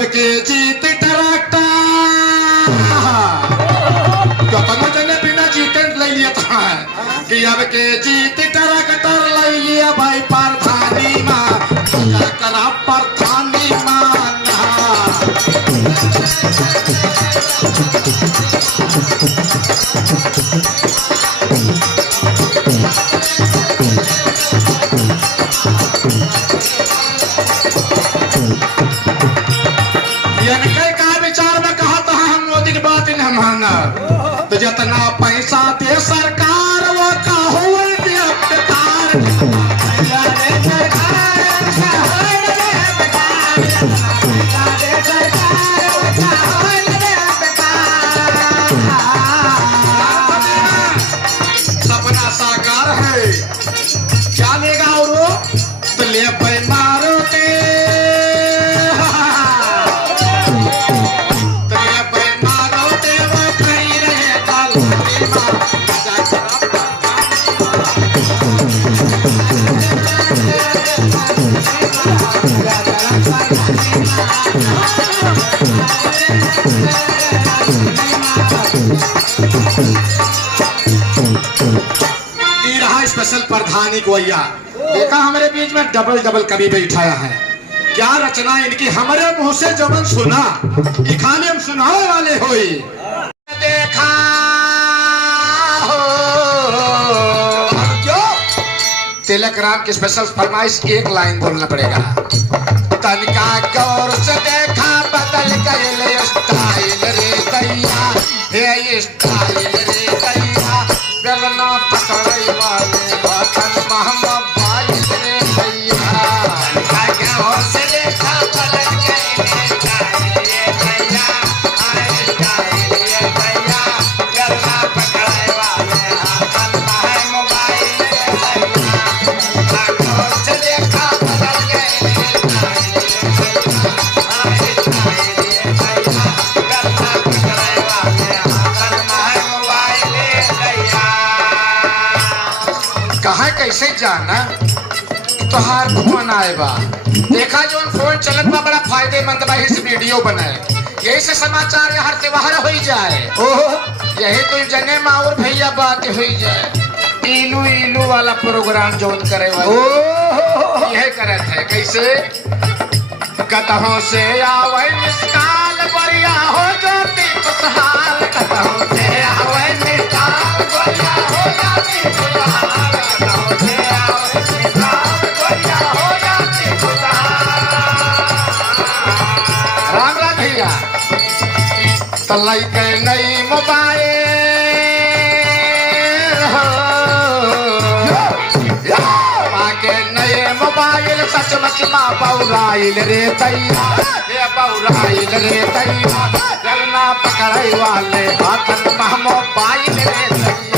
के जीत ट्रैक्टर कतनो जने बिना जीते ले लिया था कि अब के जीत ट्रैक्टर ले लिया भाई प्रधानी मां क्या करा प्रधानी मां तो जितना पैसा दे सरकार वो का हो सपना साकार है क्या लेगा और तो ले मारो के स्पेशल प्रधानी को भैया देखा हमारे बीच में डबल डबल कभी बैठाया है क्या रचना इनकी हमारे मुंह से जबन सुना खाने हम सुनाने वाले होई देखा हो जो तिलक राम की स्पेशल फरमाइश एक लाइन बोलना पड़ेगा तनिका गौर से देखा बदल गए स्टाइल रे दैया हे स्टाइल रे दैया बेलना पकड़ई वाले बतन महम भाई रे दैया तनिका गौर से देखा बदल गए स्टाइल रे दैया आए स्टाइल रे दैया बेलना पकड़ई वाले बतन महम भाई रे दैया तनिका गौर से देखा बदल गए कहा कैसे जाना तोहार फोन आए बा देखा जो फोन चलत बा बड़ा फायदेमंद बा इस वीडियो बनाए यही से समाचार हर त्योहार हो जाए यही तो जने माउर भैया बात हो जाए इलू इलू वाला प्रोग्राम जोन करे वाला यही करत है कैसे कतहों से आवे मिसकाल बढ़िया हो जाती खुशहाल कतहों से आवे मिसकाल बढ़िया हो जाती खुशहाल कतहों से आवे मिसकाल बढ़िया हो जाती खुशहाल राम राम भैया तलाई के नई मोबाइल मोबाइल सचमुच माँ बौराइल रे दैया हे बौराइल रे दैया जलना पकड़ई वाले हाथन मोबाइल रे दैया